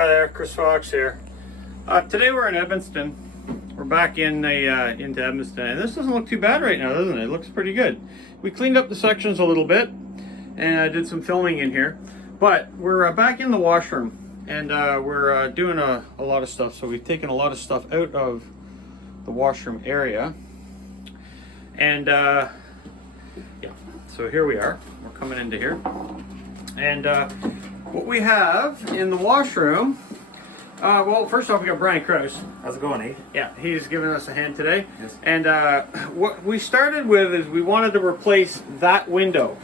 Hi there, Chris Fox here. Today we're in Edmundston. We're back in into Edmundston, and this doesn't look too bad right now, doesn't it? It looks pretty good. We cleaned up the sections a little bit, and I did some filming in here. But we're back in the washroom, and we're doing a lot of stuff. So we've taken a lot of stuff out of the washroom area, and yeah. So here we are. We're coming into here, and what we have in the washroom. Well, first off, we got Brian Krause. How's it going, eh? Yeah, he's giving us a hand today. Yes. And what we started with is we wanted to replace that window.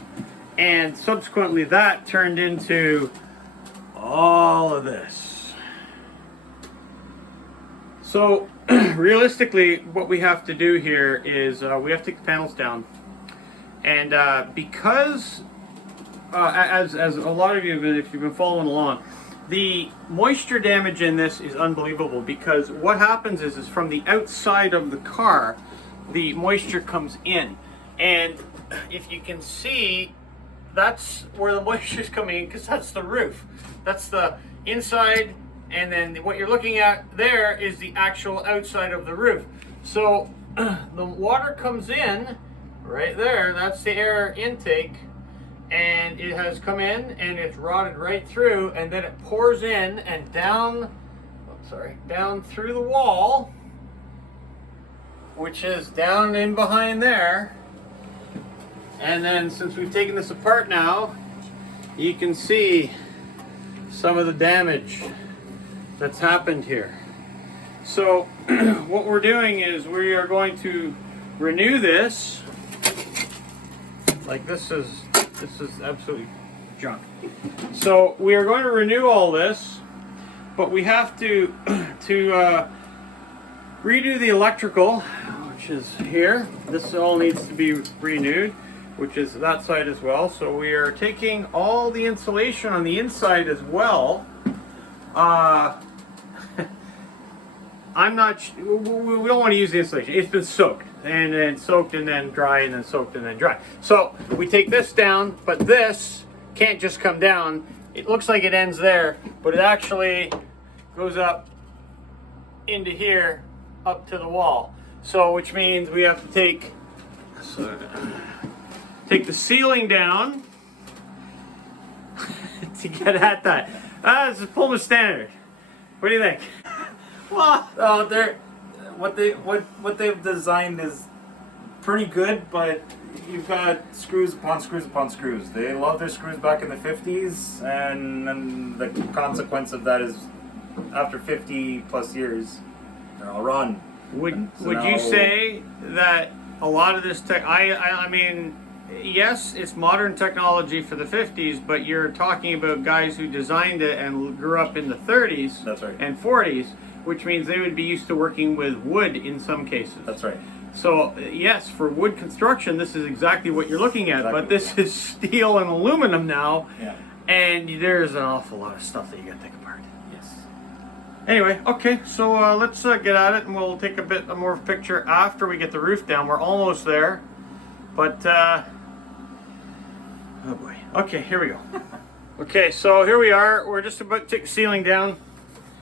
And subsequently that turned into all of this. So realistically, what we have to do here is we have to take the panels down. And because, as a lot of you, if you've been following along, the moisture damage in this is unbelievable, because what happens is from the outside of the car, the moisture comes in. And if you can see, that's where the moisture is coming in, because that's the roof. That's the inside, and then what you're looking at there is the actual outside of the roof. So the water comes in right there, that's the air intake. And it has come in and it's rotted right through, and then it pours in and down, down through the wall, which is down in behind there. And then since we've taken this apart now, you can see some of the damage that's happened here. So what we're doing is we are going to renew this. Like this is absolutely junk. So we are going to renew all this, but we have to redo the electrical, which is here. This all needs to be renewed, which is that side as well. So we are taking all the insulation on the inside as well. I'm not. We don't want to use the insulation. It's been soaked. And then soaked and then dry, and then soaked and then dry. So we take this down, but this can't just come down. It looks like it ends there, but it actually goes up into here, up to the wall. So which means we have to take the ceiling down to get at that. This is Pullman standard. What do you think? Well, what they've designed is pretty good, but you've got screws upon screws upon screws. They love their screws back in the 50s, and then the consequence of that is after 50 plus years, they're all run. Would you say that a lot of this tech? I mean, yes, it's modern technology for the 50s, but you're talking about guys who designed it and grew up in the 30s. That's right. And 40s. Which means they would be used to working with wood in some cases. That's right. So yes, for wood construction, this is exactly what you're looking at. Exactly. But this is steel and aluminum now, yeah. And there's an awful lot of stuff that you got to take apart. Yes. Anyway, okay, so let's get at it, and we'll take a bit more of a picture after we get the roof down. We're almost there, but oh boy. Okay, here we go. Okay, so here we are. We're just about to take the ceiling down.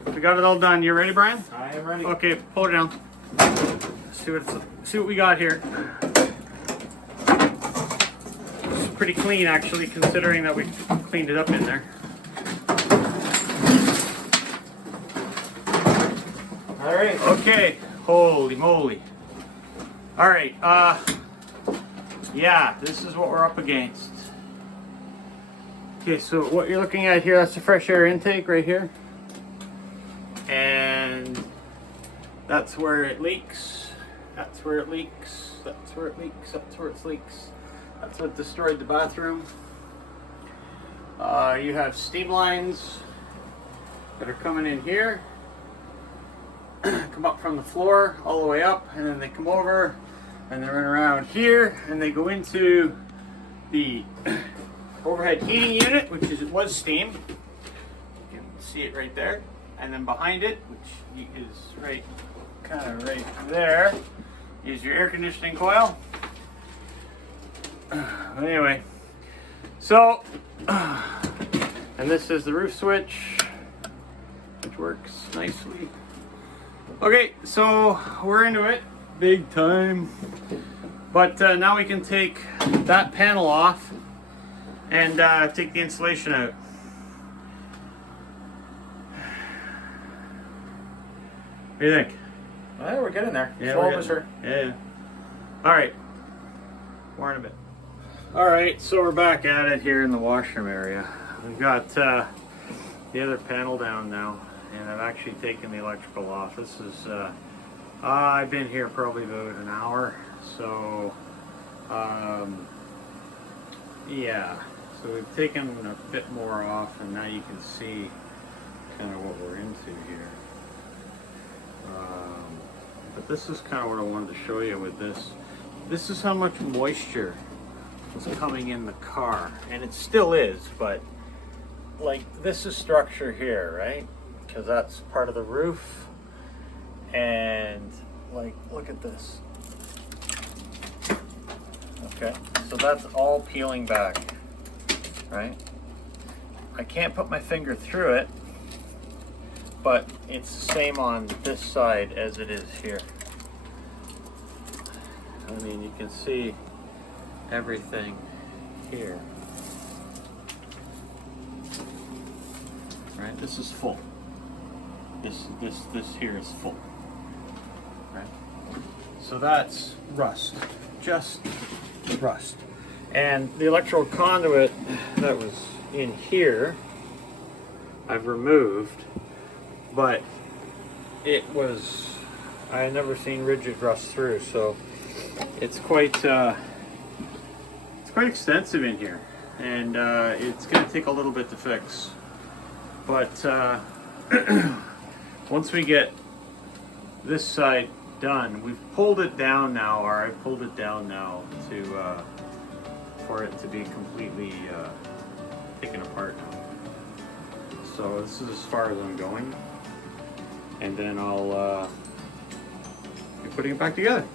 We got it all done. You ready, Brian? I am ready. Okay, pull it down. See what we got here. It's pretty clean, actually, considering that we cleaned it up in there. All right. Okay. Holy moly. All right. Yeah, this is what we're up against. Okay, so what you're looking at here, that's the fresh air intake right here. And that's where it leaks. That's where it leaks. That's where it leaks. That's where it leaks. That's what destroyed the bathroom. You have steam lines that are coming in here. Come up from the floor all the way up, and then they come over and they run around here, and they go into the overhead heating unit, which was steam. You can see it right there. And then behind it, which is kind of right there, is your air conditioning coil. Anyway, so, and this is the roof switch. which works nicely. Okay, so we're into it big time. But now we can take that panel off and take the insulation out. What do you think? Well, we're getting there. Yeah, Slow we're but sure. Yeah. All right. More in a bit. All right, so we're back at it here in the washroom area. We've got the other panel down now, and I've actually taken the electrical off. This is I've been here probably about an hour, so yeah. So we've taken a bit more off, and now you can see kind of what we're into here. But this is kind of what I wanted to show you with this. This is how much moisture was coming in the car, and it still is, but like this is structure here, right? Because that's part of the roof, and like look at this. Okay, so that's all peeling back, right? I can't put my finger through it, but it's the same on this side as it is here. I mean, you can see everything here. Right? This is full. This here is full. Right? So that's rust. Just rust. And the electrical conduit that was in here, I've removed. But it was, I had never seen rigid rust through, so it's quite extensive in here, and it's going to take a little bit to fix. But once we get this side done, we've pulled it down now, or I pulled it down now to for it to be completely taken apart now. So this is as far as I'm going. And then I'll be putting it back together.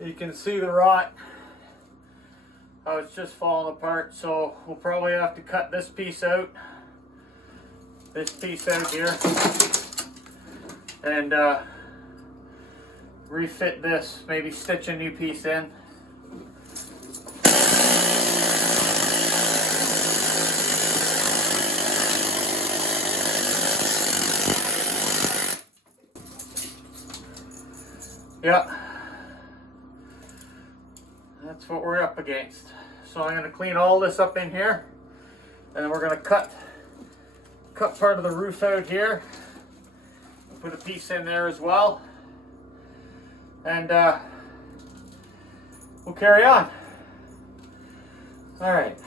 You can see the rot, how it's just falling apart, so we'll probably have to cut this piece out here, and refit this, maybe stitch a new piece in. Yeah. That's what we're up against. So I'm going to clean all this up in here, and then we're going to cut part of the roof out here, put a piece in there as well, and we'll carry on. All right.